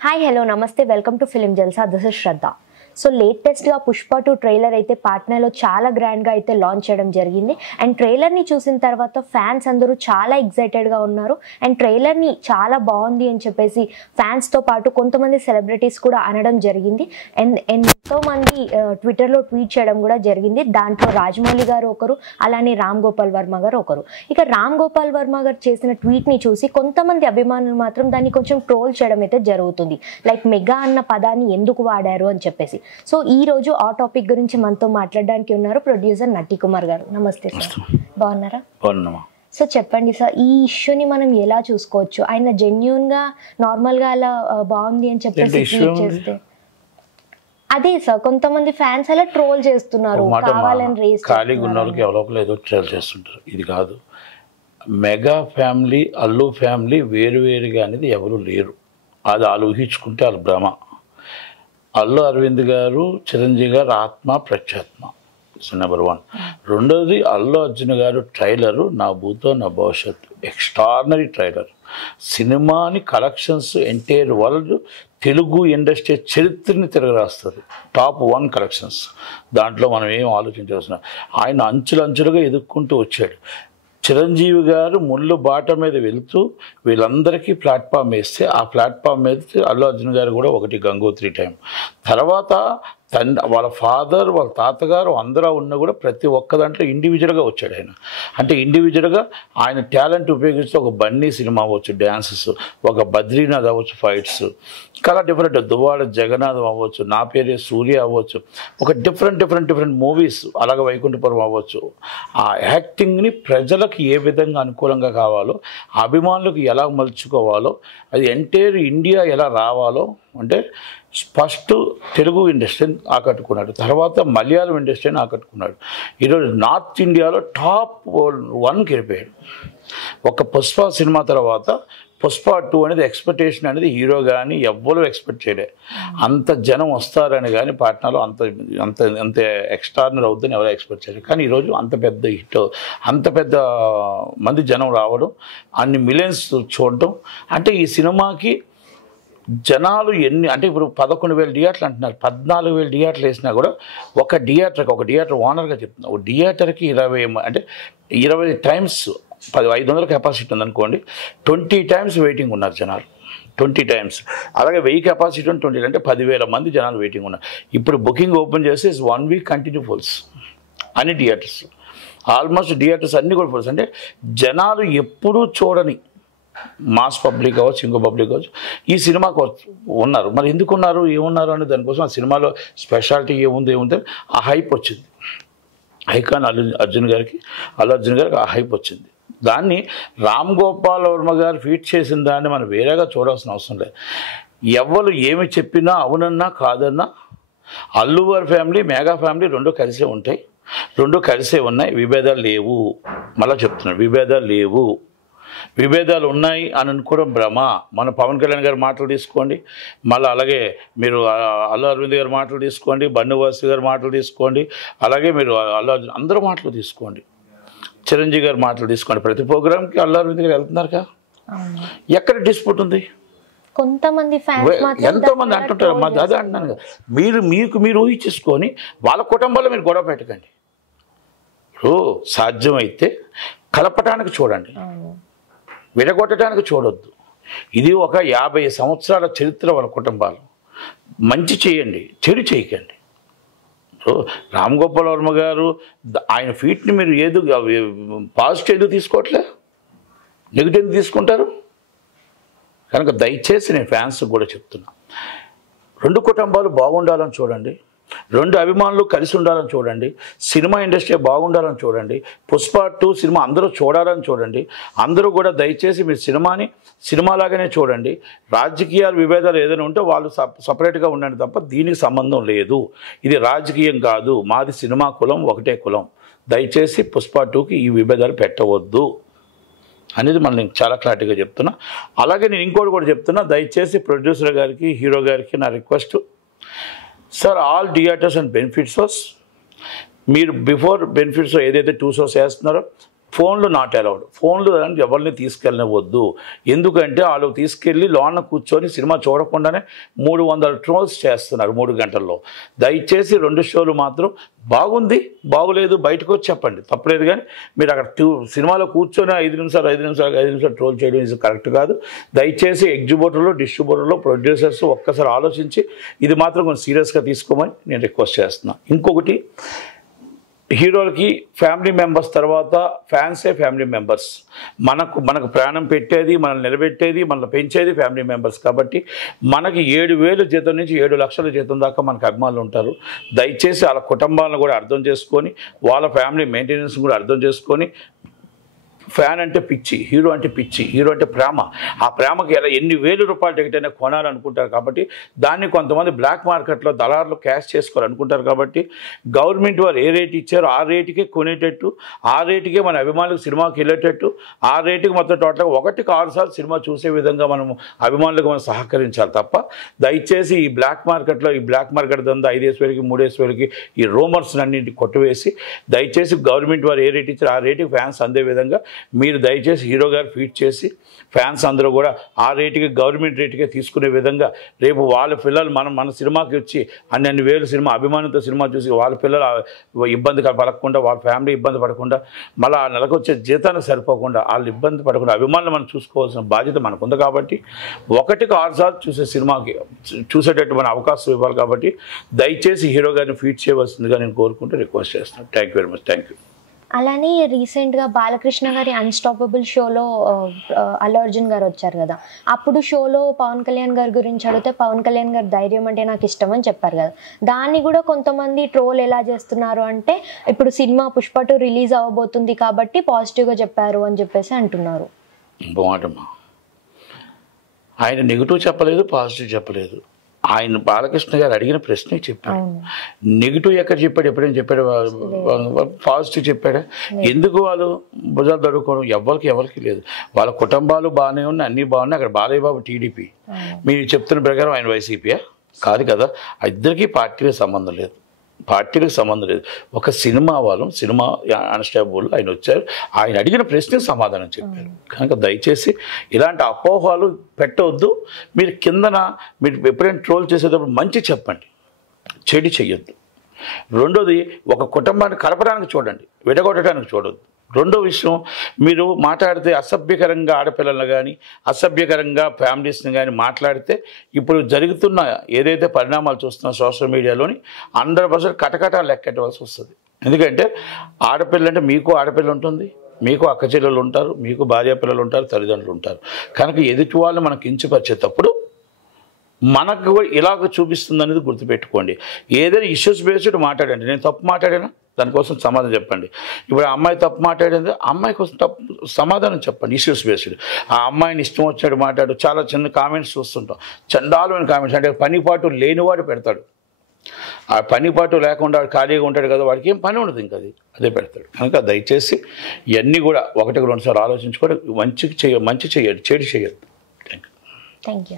Hi hello నమస్తే welcome to film Jalsa this is Shraddha. So లేటెస్ట్గా Pushpa 2 trailer అయితే పాట్నాలో చాలా గ్రాండ్గా అయితే లాంచ్ చేయడం జరిగింది. అండ్ ట్రైలర్ని చూసిన తర్వాత ఫ్యాన్స్ అందరూ చాలా ఎక్సైటెడ్గా ఉన్నారు. అండ్ ట్రైలర్ని చాలా బాగుంది అని చెప్పేసి ఫ్యాన్స్తో పాటు కొంతమంది సెలబ్రిటీస్ కూడా అనడం జరిగింది. అండ్ ఎంతోమంది ట్విట్టర్లో ట్వీట్ చేయడం కూడా జరిగింది. దాంట్లో రాజమౌళి గారు ఒకరు, అలానే రామ్ గోపాల్ వర్మ గారు ఒకరు. ఇక రామ్ గోపాల్ వర్మ గారు చేసిన ట్వీట్ని చూసి కొంతమంది అభిమానులు మాత్రం దాన్ని కొంచెం ట్రోల్ చేయడం అయితే జరుగుతుంది. లైక్ మెగా అన్న పదాన్ని ఎందుకు వాడారు అని చెప్పేసి. సో ఈ రోజు ఆ టాపిక్ గురించి మనతో మాట్లాడడానికి ఉన్నారు ప్రొడ్యూసర్ నటి కుమార్ గారు. నమస్తే సార్, బాగున్నారా? సో చెప్పండి సార్, ఈ ఇష్యూని మనం ఎలా చూసుకోవచ్చు? ఆయన జెన్యూన్ గా నార్మల్ గా అలా బాగుంది అని చెప్పేసి ట్వీట్ చేస్తే అదే సార్ కొంతమంది ఫ్యాన్స్ అలా ట్రోల్ చేస్తున్నారు, కావాలని రేస్ ఖాళీగా ఉన్న వాళ్ళకి ఎవరో ఏదో ట్రోల్ చేస్తుంటారు. ఇది కాదు, మెగా ఫ్యామిలీ అల్లు ఫ్యామిలీ వేరువేరుగా అనేది ఎవరు లేరు. అది వాళ్ళు ఊహించుకుంటే వాళ్ళ భ్రమ. అల్లు అరవింద్ గారు, చిరంజీవి గారు ఆత్మ ప్రత్యాత్మ, నెంబర్ 1. రెండోది అల్లు అర్జున్ గారు ట్రైలరు నా భూతో నా భవిష్యత్తు, ఎక్స్ట్రాడినరీ ట్రైలర్. సినిమాని collections entire world Telugu industry చరిత్రని తిరగరాస్తుంది. Top 1 collections. దాంట్లో మనం ఏం ఆలోచించాల్సిన, ఆయన అంచులంచులుగా ఎదుక్కుంటూ వచ్చాడు. చిరంజీవి గారు ముళ్ళు బాట మీద వెళ్తూ వీళ్ళందరికీ ప్లాట్ఫామ్ వేస్తే ఆ ప్లాట్ఫామ్ మీద అల్లు అర్జున్ గారు కూడా ఒకటి గంగోత్రి టైం. తర్వాత వాళ్ళ ఫాదర్, వాళ్ళ తాతగారు అందరూ ఉన్నా కూడా ప్రతి ఒక్క దాంట్లో ఇండివిజువల్గా వచ్చాడు ఆయన. అంటే ఇండివిజువల్గా ఆయన టాలెంట్ ఉపయోగిస్తూ ఒక బన్నీ సినిమా అవ్వచ్చు డ్యాన్సెస్, ఒక బద్రీనాథ్ అవ్వచ్చు ఫైట్స్, చాలా డిఫరెంట్, దువ్వాడ జగన్నాథం అవ్వచ్చు, నా పేరే సూర్య అవ్వచ్చు, ఒక డిఫరెంట్ మూవీస్, అలాగే వైకుంఠపురం అవ్వచ్చు. ఆ యాక్టింగ్ని ప్రజలకు ఏ విధంగా అనుకూలంగా కావాలో, అభిమానులకు ఎలా మలుచుకోవాలో, అది ఎంటైర్ ఇండియా ఎలా రావాలో, అంటే ఫస్ట్ తెలుగు ఇండస్ట్రీని ఆకట్టుకున్నాడు, తర్వాత మలయాళం ఇండస్ట్రీని ఆకట్టుకున్నాడు. ఈరోజు నార్త్ ఇండియాలో టాప్ 1కి వెళ్ళిపోయాడు. ఒక పుష్ప సినిమా తర్వాత పుష్ప 2 అనేది ఎక్స్పెక్టేషన్ అనేది హీరో కానీ ఎవ్వరూ ఎక్స్పెక్ట్ చేయలే. అంత జనం వస్తారని కానీ పాట్నాలో అంత అంత అంత ఎక్స్ట్రాడినరీ అవుతుందని ఎవరో ఎక్స్పెక్ట్ చేయలేదు. కానీ ఈరోజు అంత పెద్ద హిట్, అంత పెద్ద మంది జనం రావడం, అన్ని మిలియన్స్ చూడడం, అంటే ఈ సినిమాకి జనాలు ఎన్ని అంటే ఇప్పుడు 11,000 థియేటర్లు అంటున్నారు, 14,000 థియేటర్లు వేసినా కూడా ఒక థియేటర్ ఓనర్గా చెప్తున్నా, ఒక థియేటర్కి 20 అంటే 20 టైమ్స్ 500 కెపాసిటీ ఉందనుకోండి, 20 టైమ్స్ వెయిటింగ్ ఉన్నారు జనాలు, 20 టైమ్స్. అలాగే 1000 కెపాసిటీ 20 అంటే 10,000 మంది జనాలు వెయిటింగ్ ఉన్నారు. ఇప్పుడు బుకింగ్ ఓపెన్ చేసి 1 వీక్ కంటిన్యూ ఫుల్స్ అన్ని థియేటర్స్, ఆల్మోస్ట్ థియేటర్స్ అన్నీ కూడా ఫుల్స్. అంటే జనాలు ఎప్పుడూ చూడని మాస్ పబ్లిక్ అవ్వచ్చు, ఇంకో పబ్లిక్ అవ్వచ్చు, ఈ సినిమాకు ఉన్నారు. మరి ఎందుకు ఉన్నారు, ఏమున్నారు అనే దానికోసం ఆ సినిమాలో స్పెషాలిటీ ఏముంది ఆ హైప్ వచ్చింది. ఐకాన్ అల్లు అర్జున్ గారికి ఆ హైప్ వచ్చింది. దాన్ని రామ్ గోపాల్ వర్మ గారు ఫీట్ చేసిన దాన్ని మనం వేరేగా చూడాల్సిన అవసరం లేదు. ఎవరు ఏమి చెప్పినా అవునన్నా కాదన్నా అల్లు వారి ఫ్యామిలీ, మెగా ఫ్యామిలీ రెండు కలిసే ఉంటాయి, రెండు కలిసే ఉన్నాయి. విభేదాలు లేవు. మళ్ళీ చెప్తున్నాను, విభేదాలు ఉన్నాయి అని అనుకోవడం భ్రమ. మన పవన్ కళ్యాణ్ గారి మాటలు తీసుకోండి, మళ్ళీ అలాగే మీరు అల్లు అరవింద్ గారి మాటలు తీసుకోండి, బన్నువాసి గారి మాటలు తీసుకోండి, అలాగే మీరు అల్లు అర్జున్ అందరూ మాటలు తీసుకోండి, చిరంజీవి గారి మాటలు తీసుకోండి. ప్రతి ప్రోగ్రామ్కి అల్లు అరవింద్ గారు వెళ్తున్నారు కదా, ఎక్కడ డిస్ప్యూట్ ఉంది? కొంతమంది ఎంతోమంది అంటుంటారు. అదే అంటున్నాను కదా, మీరు ఊహించేసుకొని వాళ్ళ కుటుంబాల్లో మీరు గొడవ పెట్టకండి. ఇప్పుడు సాధ్యమైతే కలపటానికి చూడండి, విడగొట్టడానికి చూడొద్దు. ఇది ఒక 50 సంవత్సరాల చరిత్ర వాళ్ళ కుటుంబాలు. మంచి చేయండి, చెడు చేయకండి. రామ్ గోపాల్ వర్మ గారు ఆయన ఫీట్ని మీరు ఏదో పాజిటివ్ ఎందుకు తీసుకోవట్లే, నెగిటివ్ ఎందుకు తీసుకుంటారు? కనుక దయచేసి నేను ఫ్యాన్స్కి కూడా చెప్తున్నా, రెండు కుటుంబాలు బాగుండాలని చూడండి, రెండు అభిమానులు కలిసి ఉండాలని చూడండి, సినిమా ఇండస్ట్రీ బాగుండాలని చూడండి, పుష్ప 2 సినిమా అందరూ చూడాలని చూడండి. అందరూ కూడా దయచేసి మీరు సినిమాని సినిమాలాగానే చూడండి. రాజకీయాల విభేదాలు ఏదైనా ఉంటే వాళ్ళు సపరేట్గా ఉండండి తప్ప దీనికి సంబంధం లేదు. ఇది రాజకీయం కాదు, మాది సినిమా కులం, ఒకటే కులం. దయచేసి పుష్ప 2కి ఈ విభేదాలు పెట్టవద్దు అనేది మనం నేను చాలా క్లారిటీగా చెప్తున్నా. అలాగే నేను ఇంకోటి కూడా చెప్తున్నా, దయచేసి ప్రొడ్యూసర్ గారికి, హీరో గారికి నా request, sir all theatres and benefit shows మీరు బిఫోర్ బెనిఫిట్ షో ఏదైతే 2 షోస్ వేస్తున్నారో ఫోన్లు నాట్ అలౌడ్. ఫోన్లు ఎవరిని తీసుకెళ్ళవద్దు. ఎందుకంటే వాళ్ళు తీసుకెళ్ళి లోన కూర్చొని సినిమా చూడకుండానే 300 ట్రోల్స్ చేస్తున్నారు 3 గంటల్లో. దయచేసి 2 షోలు మాత్రం బాగుంది బాగులేదు బయటకు వచ్చి చెప్పండి, తప్పలేదు. కానీ మీరు అక్కడ సినిమాలో కూర్చొని 5 నిమిషాలు ట్రోల్ చేయడం ఇది కరెక్ట్ కాదు. దయచేసి ఎగ్జిబ్యూటర్లు, డిస్ట్రిబ్యూటర్లు, ప్రొడ్యూసర్స్ ఒక్కసారి ఆలోచించి ఇది మాత్రం కొంచెం సీరియస్గా తీసుకోమని నేను రిక్వెస్ట్ చేస్తున్నాను. ఇంకొకటి, హీరోలకి ఫ్యామిలీ మెంబర్స్ తర్వాత ఫ్యాన్సే ఫ్యామిలీ మెంబర్స్. మనకు ప్రాణం పెట్టేది, మనల్ని నిలబెట్టేది, మనల్ని పెంచేది ఫ్యామిలీ మెంబర్స్. కాబట్టి మనకి 7,000 జీతం నుంచి 7 లక్షల జీతం దాకా మనకు అభిమానులు ఉంటారు. దయచేసి వాళ్ళ కుటుంబాలను కూడా అర్థం చేసుకొని, వాళ్ళ ఫ్యామిలీ మెయింటెనెన్స్ కూడా అర్థం చేసుకొని, ఫ్యాన్ అంటే పిచ్చి, హీరో అంటే పిచ్చి, హీరో అంటే ప్రేమ. ఆ ప్రేమకి ఎన్ని వేల రూపాయల టికెట్ అయినా కొనాలనుకుంటారు. కాబట్టి దాన్ని కొంతమంది బ్లాక్ మార్కెట్లో దళారులు క్యాష్ చేసుకోవాలనుకుంటారు. కాబట్టి గవర్నమెంట్ వారు ఏ రేటు ఇచ్చారో ఆ రేటుకే కొనేటట్టు, ఆ రేటుకే మన అభిమానులకు సినిమాకి వెళ్ళేటట్టు, ఆ రేటుకి మొత్తం టోటల్గా 1-6 సార్లు సినిమా చూసే విధంగా మనము అభిమానులకు మనం సహకరించాలి తప్ప దయచేసి ఈ బ్లాక్ మార్కెట్లో ఈ బ్లాక్ మార్కెట్ దందా 5 వేలకి 3 వేలకి ఈ రూమర్స్ అన్నింటిని కొట్టివేసి దయచేసి గవర్నమెంట్ వారు ఏ రేటు ఇచ్చారో ఆ రేటుకి ఫ్యాన్స్ అందే విధంగా మీరు దయచేసి హీరో గారు ఫీట్ చేసి ఫ్యాన్స్ అందరూ కూడా ఆ రేటుకి గవర్నమెంట్ రేటుకే తీసుకునే విధంగా రేపు వాళ్ళ పిల్లలు మన సినిమాకి వచ్చి అన్ని వేలు సినిమా అభిమానంతో సినిమా చూసి వాళ్ళ పిల్లలు ఇబ్బంది పడకుండా, వాళ్ళ ఫ్యామిలీ ఇబ్బంది పడకుండా, మళ్ళీ ఆ నెలకు వచ్చే జీతానికి సరిపోకుండా వాళ్ళు ఇబ్బంది పడకుండా అభిమానులు మనం చూసుకోవాల్సిన బాధ్యత మనకు ఉంది. కాబట్టి 1-6 సార్లు చూసే సినిమాకి చూసేటట్టు మన అవకాశం ఇవ్వాలి. కాబట్టి దయచేసి హీరో గారిని ఫీట్ చేయవలసిందిగా నేను కోరుకుంటూ రిక్వెస్ట్ చేస్తున్నాను. Thank you very much. Thank you. అలానే రీసెంట్గా బాలకృష్ణ గారి అన్స్టాపబుల్ షోలో అల్లు అర్జున్ గారు వచ్చారు కదా, అప్పుడు షోలో పవన్ కళ్యాణ్ గారి గురించి అడిగితే పవన్ కళ్యాణ్ గారి ధైర్యం అంటే నాకు ఇష్టం అని చెప్పారు కదా. దాన్ని కూడా కొంతమంది ట్రోల్ ఎలా చేస్తున్నారు అంటే ఇప్పుడు సినిమా పుష్ప 2 రిలీజ్ అవ్వబోతుంది కాబట్టి పాజిటివ్గా చెప్పారు అని చెప్పేసి అంటున్నారు. బాగుంటమ్మా, ఆయన నెగిటివ్ చెప్పలేదు, పాజిటివ్ చెప్పలేదు. ఆయన బాలకృష్ణ గారు అడిగిన ప్రశ్నే చెప్పాడు. నెగిటివ్ ఎక్కడ చెప్పాడు, ఎప్పుడైనా చెప్పాడు? పాజిటివ్ చెప్పాడా? ఎందుకు వాళ్ళు భుజాలు తడుకోవడం? ఎవరికి లేదు. వాళ్ళ కుటుంబాలు బాగానే ఉన్నాయి, అన్నీ బాగున్నాయి. అక్కడ బాలయ్య బాబు టీడీపీ, మీరు చెప్తున్న ప్రకారం ఆయన వైసీపీయా? కాదు కదా. ఇద్దరికీ పార్టీలకు సంబంధం లేదు. ఒక సినిమా సినిమా అన్స్టాపబుల్ ఆయన వచ్చారు, ఆయన అడిగిన ప్రశ్నకు సమాధానం చెప్పారు. కనుక దయచేసి ఇలాంటి అపోహలు పెట్టవద్దు. మీరు మీరు ఎప్పుడైనా ట్రోల్ చేసేటప్పుడు మంచి చెప్పండి, చెడు చెయ్యొద్దు. రెండోది, ఒక కుటుంబాన్ని కలపడానికి చూడండి, విడగొట్టడానికి చూడొద్దు. రెండో విషయం, మీరు మాట్లాడితే అసభ్యకరంగా ఆడపిల్లలను కానీ అసభ్యకరంగా ఫ్యామిలీస్ని కానీ మాట్లాడితే ఇప్పుడు జరుగుతున్న ఏదైతే పరిణామాలు చూస్తున్నా సోషల్ మీడియాలోని 100% కటకటాలు లెక్కెట్టవలసి వస్తుంది. ఎందుకంటే ఆడపిల్ల అంటే మీకు ఆడపిల్ల ఉంటుంది, మీకు అక్క చెల్లెలు ఉంటారు, మీకు భార్య పిల్లలు ఉంటారు, తల్లిదండ్రులు ఉంటారు. కనుక ఎదుటి వాళ్ళు మనకు కించపరిచేటప్పుడు మనకు ఇలాగ చూపిస్తుంది అనేది గుర్తుపెట్టుకోండి. ఏదైనా ఇష్యూస్ బేస్డ్ మాట్లాడండి. నేను తప్పు మాట్లాడానా, దానికోసం సమాధానం చెప్పండి. ఇప్పుడు ఆ అమ్మాయి తప్పు మాట్లాడింది, అమ్మాయి కోసం తప్పు సమాధానం చెప్పండి. ఇష్యూస్ బేస్డ్ ఆ అమ్మాయిని ఇష్టం వచ్చినట్టు మాట్లాడు. చాలా చిన్న కామెంట్స్ చూస్తుంటాం, చండాలమైన కామెంట్స్. అంటే పనిపాటు లేనివాడు పెడతాడు. ఆ పనిపాటు లేకుండా ఖాళీగా ఉంటాడు కదా, వాడికి ఏం పని ఉండదు, ఇంకా అదే పెడతాడు. కనుక దయచేసి ఇవన్నీ కూడా 1-2 సార్లు ఆలోచించుకొని మంచి చేయండి, చెడు చేయొద్దు. Thank you.